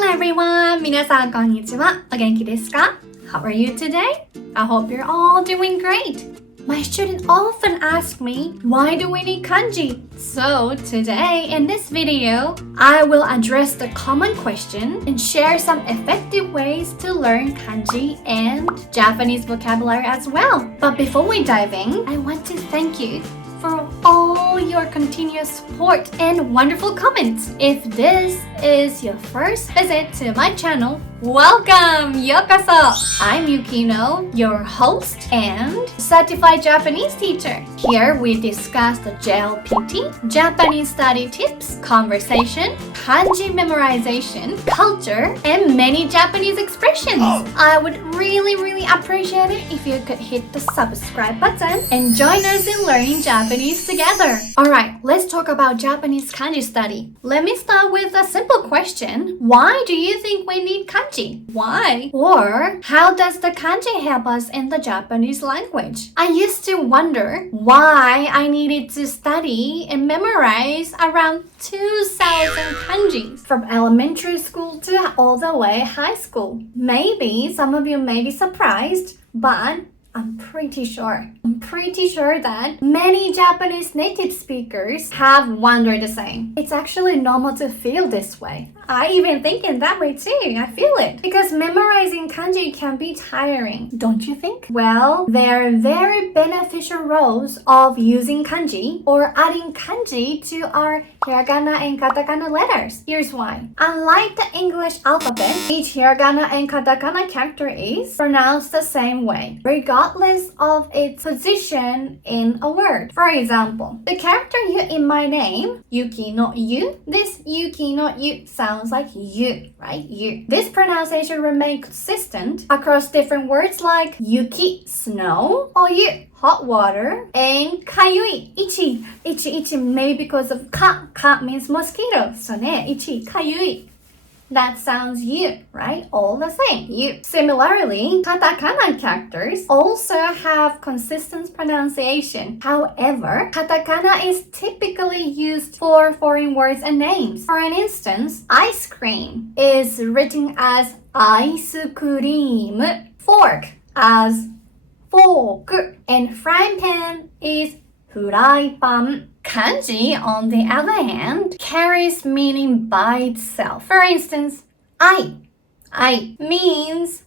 Hello everyone! 皆さんこんにちは。お元気ですか? How are you today? I hope you're all doing great. My students often ask me, why do we need kanji? So today in this video, I will address the common question and share some effective ways to learn kanji and Japanese vocabulary as well. But before we dive in, I want to thank you for all your continuous support and wonderful comments. If this is your first visit to my channel, welcome! Yokoso! I'm Yukino, your host and certified Japanese teacher. Here we discuss the JLPT, Japanese study tips, conversation, kanji memorization, culture, and many Japanese expressions. I would really appreciate it if you could hit the subscribe button and join us in learning Japanese together. Alright, let's talk about Japanese kanji study. Let me start with a simple question. Why do you think we need kanji? Why? Or how does the kanji help us in the Japanese language? I used to wonder why I needed to study and memorize around 2,000 kanjis from elementary school to all the way high school. Maybe some of you may be surprised, but I'm pretty sure that many Japanese native speakers have wondered the same. It's actually normal to feel this way. I even think in that way too. I feel it. Because memorizing kanji can be tiring, don't you think? Well, there are very beneficial roles of using kanji or adding kanji to our hiragana and katakana letters. Here's why. Unlike the English alphabet, each hiragana and katakana character is pronounced the same way, regardless of its position in a word. For example, the character U in my name, Yuki no Yu, this Yuki no Yu sounds like you, right? You. This pronunciation remains consistent across different words like yuki, snow, or yu, hot water, and kayui, ichi, maybe because of ka means mosquito, so ne, ichi, kayui. That sounds you, right? All the same, you. Similarly, katakana characters also have consistent pronunciation. However, katakana is typically used for foreign words and names. For an instance, ice cream is written as ice cream, fork as fork, and frying pan is furaipan. Kanji, on the other hand, carries meaning by itself. For instance, I means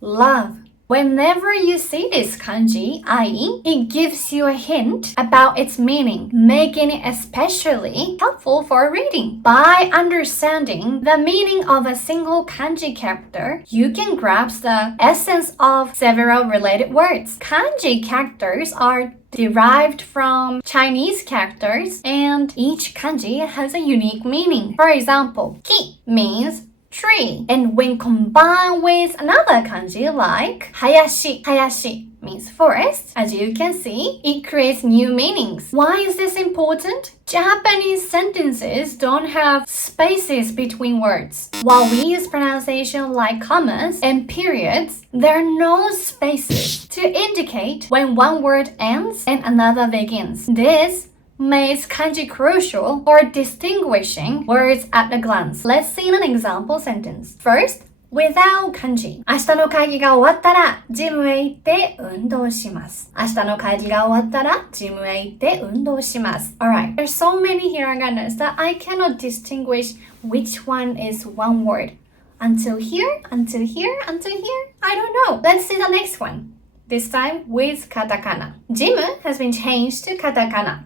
love. Whenever you see this kanji, I, it gives you a hint about its meaning, making it especially helpful for reading. By understanding the meaning of a single kanji character, you can grasp the essence of several related words. Kanji characters are derived from Chinese characters, and each kanji has a unique meaning. For example, ki means tree, and when combined with another kanji like hayashi means forest, as you can see, it creates new meanings. Why is this important? Japanese sentences don't have spaces between words. While we use pronunciation like commas and periods, there are no spaces to indicate when one word ends and another begins. This makes kanji crucial for distinguishing words at a glance. Let's see an example sentence. First, without kanji. 明日の会議が終わったらジムへ行って運動します。明日の会議が終わったらジムへ行って運動します。Alright, there's so many hiraganas that I cannot distinguish which one is one word. Until here. I don't know. Let's see the next one. This time with katakana. Gym has been changed to katakana.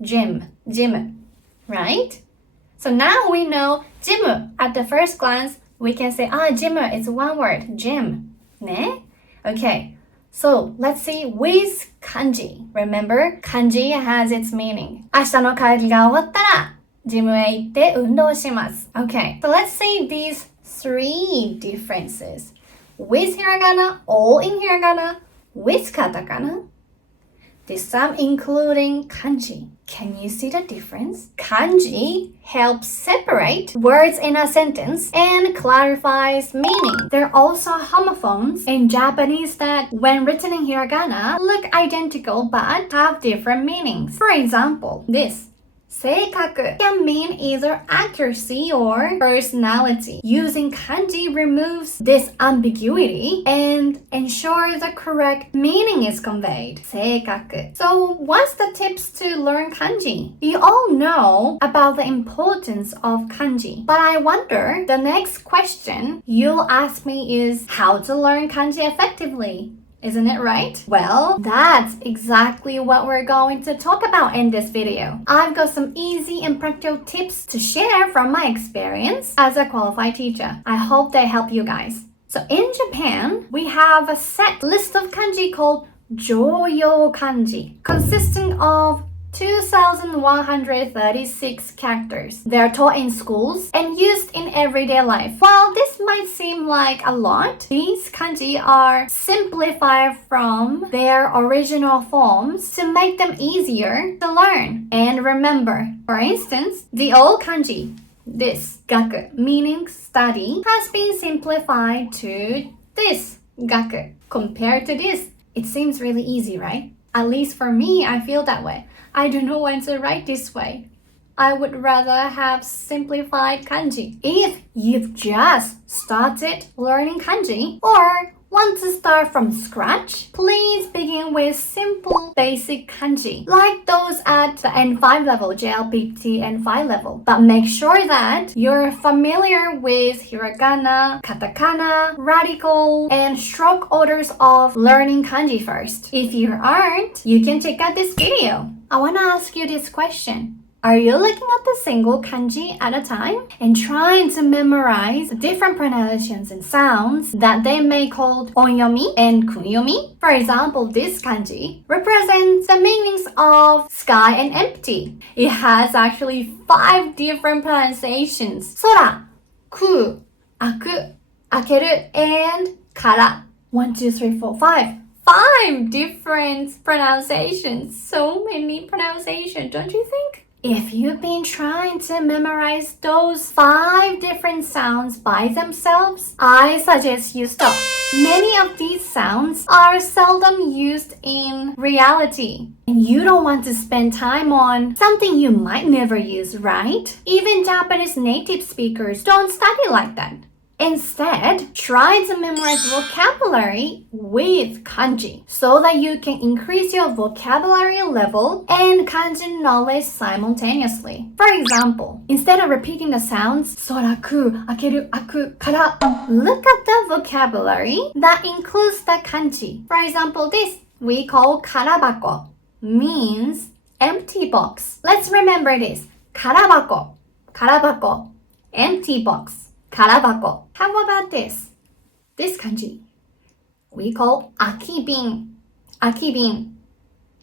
Gym, right? So now we know gym. At the first glance, we can say, gym is one word, gym, ne? Okay, so let's see with kanji. Remember, kanji has its meaning. 明日の会議が終わったら、ジムへ行って運動します。Okay, so let's see these three differences. With hiragana, all in hiragana, with katakana, this time including kanji. Can you see the difference? Kanji helps separate words in a sentence and clarifies meaning. There are also homophones in Japanese that, when written in hiragana, look identical but have different meanings. For example, this 性格 can mean either accuracy or personality. Using kanji removes this ambiguity and ensures the correct meaning is conveyed. 性格. So what's the tips to learn kanji? You all know about the importance of kanji, but I wonder the next question you'll ask me is how to learn kanji effectively. Isn't it right? Well, that's exactly what we're going to talk about in this video. I've got some easy and practical tips to share from my experience as a qualified teacher. I hope they help you guys. So in Japan, we have a set list of kanji called Jouyou Kanji, consisting of 2,136 characters. They're taught in schools and used in everyday life. While this might seem like a lot, these kanji are simplified from their original forms to make them easier to learn and remember. For instance, the old kanji, this, gaku, meaning study, has been simplified to this, gaku. Compared to this, it seems really easy, right? At least for me, I feel that way. I don't know when to write this way. I would rather have simplified kanji. If you've just started learning kanji or want to start from scratch, please begin with simple basic kanji, like those at the N5 level, JLPT N5 level. But make sure that you're familiar with hiragana, katakana, radical, and stroke orders of learning kanji first. If you aren't, you can check out this video. I want to ask you this question. Are you looking at the single kanji at a time and trying to memorize the different pronunciations and sounds that they may call onyomi and kunyomi? For example, this kanji represents the meanings of sky and empty. It has actually 5 different pronunciations. Sora, ku, aku, akeru, and kara. 1, 2, 3, 4, 5. 5 different pronunciations. So many pronunciations, don't you think? If you've been trying to memorize those 5 different sounds by themselves, I suggest you stop. Many of these sounds are seldom used in reality, and you don't want to spend time on something you might never use, right? Even Japanese native speakers don't study like that. Instead, try to memorize vocabulary with kanji so that you can increase your vocabulary level and kanji knowledge simultaneously. For example, instead of repeating the sounds sora, ku, akeru, aku, kara, look at the vocabulary that includes the kanji. For example, this we call karabako, means empty box. Let's remember this. Karabako, karabako, empty box. Karabako. How about this? This kanji we call akibin. Akibin.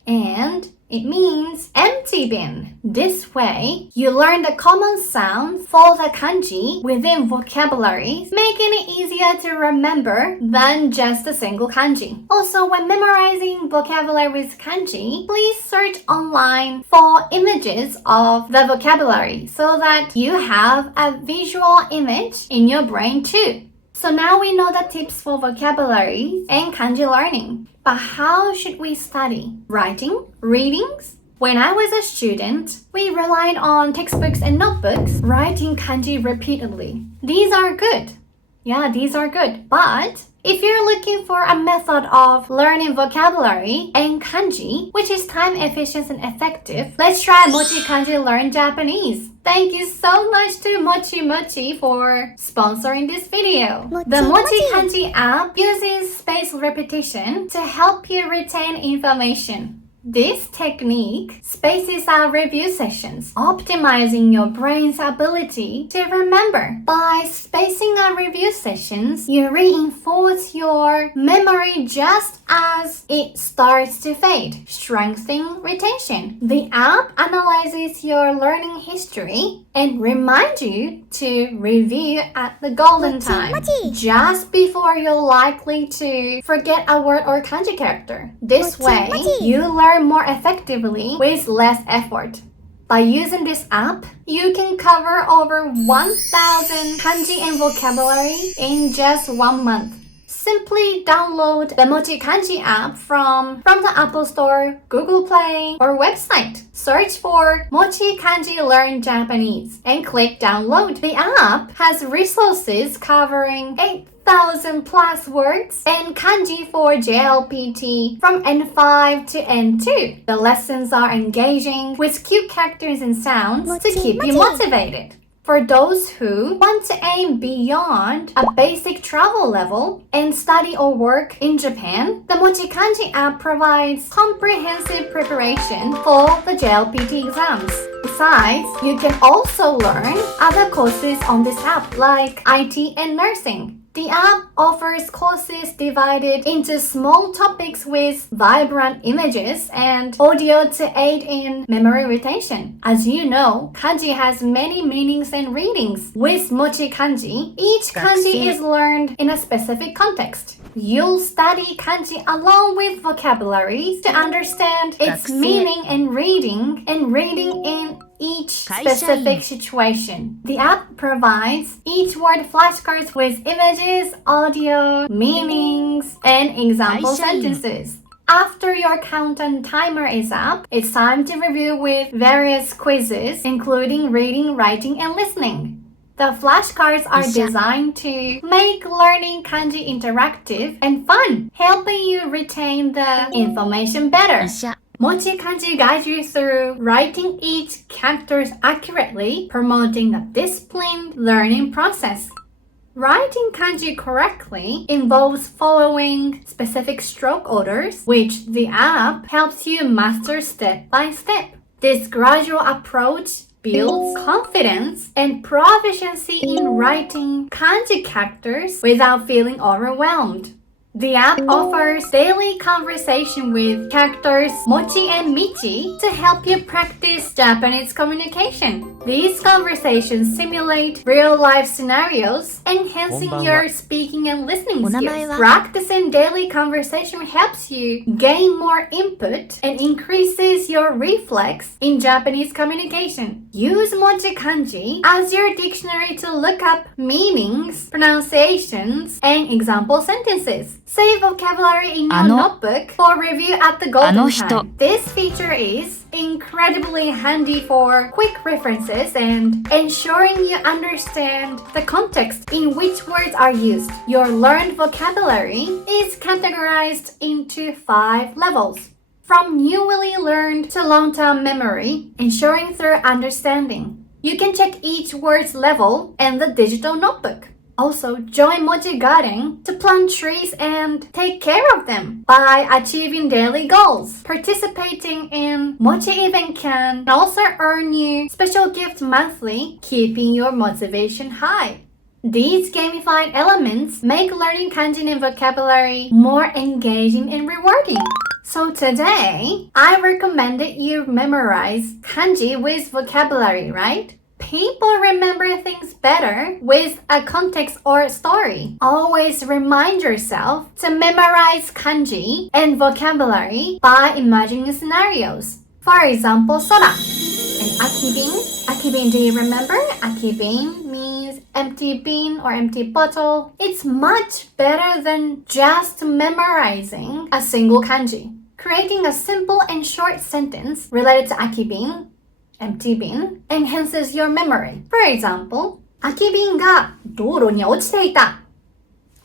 And it means empty bin. This way, you learn the common sound for the kanji within vocabulary, making it easier to remember than just a single kanji. Also, when memorizing vocabulary with kanji, please search online for images of the vocabulary so that you have a visual image in your brain too. So now we know the tips for vocabulary and kanji learning. But how should we study? Writing? Readings? When I was a student, we relied on textbooks and notebooks, writing kanji repeatedly. These are good. Yeah, these are good. But if you're looking for a method of learning vocabulary and kanji, which is time efficient and effective, let's try MochiKanji Learn Japanese. Thank you so much to Mochi for sponsoring this video. The MochiKanji app uses spaced repetition to help you retain information. This technique spaces out review sessions, optimizing your brain's ability to remember. By spacing out review sessions, you reinforce your memory just as it starts to fade, strengthening retention. The app analyzes your learning history and reminds you to review at the golden time, just before you're likely to forget a word or kanji character. This way, you learn more effectively with less effort. By using this app, you can cover over 1,000 kanji and vocabulary in just 1 month. Simply download the MochiKanji app from the Apple Store, Google Play, or website. Search for MochiKanji Learn Japanese and click download. The app has resources covering 8,000 plus words and kanji for JLPT from N5 to N2. The lessons are engaging with cute characters and sounds to keep you motivated. For those who want to aim beyond a basic travel level and study or work in Japan, the MochiKanji app provides comprehensive preparation for the JLPT exams. Besides, you can also learn other courses on this app like IT and nursing. The app offers courses divided into small topics with vibrant images and audio to aid in memory retention. As you know, kanji has many meanings and readings. With MochiKanji, each kanji is learned in a specific context. You'll study kanji along with vocabulary to understand its meaning and reading in each specific situation. The app provides each word flashcards with images, audio, meanings, and example sentences. After your countdown timer is up, it's time to review with various quizzes, including reading, writing, and listening. The flashcards are designed to make learning kanji interactive and fun, helping you retain the information better. MochiKanji guides you through writing each characters accurately, promoting a disciplined learning process. Writing kanji correctly involves following specific stroke orders, which the app helps you master step by step. This gradual approach builds confidence and proficiency in writing kanji characters without feeling overwhelmed. The app offers daily conversation with characters Mochi and Michi to help you practice Japanese communication. These conversations simulate real-life scenarios, enhancing your speaking and listening skills. Practicing daily conversation helps you gain more input and increases your reflex in Japanese communication. Use MochiKanji as your dictionary to look up meanings, pronunciations, and example sentences. Save vocabulary in your notebook for review at the golden time. This feature is incredibly handy for quick references and ensuring you understand the context in which words are used. Your learned vocabulary is categorized into 5 levels, from newly learned to long-term memory, ensuring thorough understanding. You can check each word's level in the digital notebook. Also, join Mochi Garden to plant trees and take care of them by achieving daily goals. Participating in Mochi event can also earn you special gifts monthly, keeping your motivation high. These gamified elements make learning kanji and vocabulary more engaging and rewarding. So today, I recommended you memorize kanji with vocabulary, right? People remember things better with a context or story. Always remind yourself to memorize kanji and vocabulary by imagining scenarios. For example, sora and akibin. Akibin, do you remember? Akibin means empty bin or empty bottle. It's much better than just memorizing a single kanji. Creating a simple and short sentence related to akibin, empty bin, enhances your memory. For example, 空き瓶が道路に落ちていた。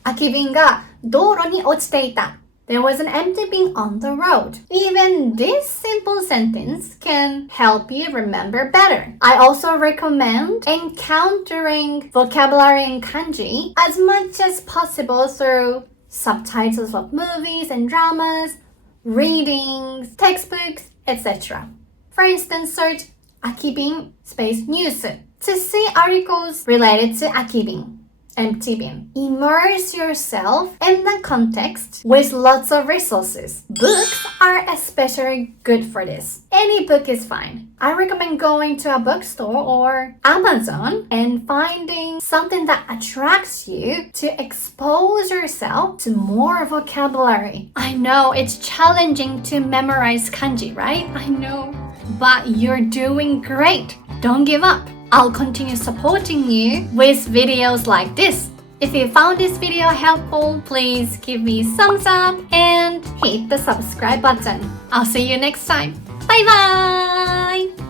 空き瓶が道路に落ちていた。There was an empty bin on the road. Even this simple sentence can help you remember better. I also recommend encountering vocabulary in kanji as much as possible through subtitles of movies and dramas, readings, textbooks, etc. For instance, search akibin space news to see articles related to akibin, empty bin. Immerse yourself in the context with lots of resources. Books are especially good for this. Any book is fine. I recommend going to a bookstore or Amazon and finding something that attracts you to expose yourself to more vocabulary. I know it's challenging to memorize kanji, right? I know. But you're doing great. Don't give up. I'll continue supporting you with videos like this. If you found this video helpful, please give me a thumbs up and hit the subscribe button. I'll see you next time. Bye bye!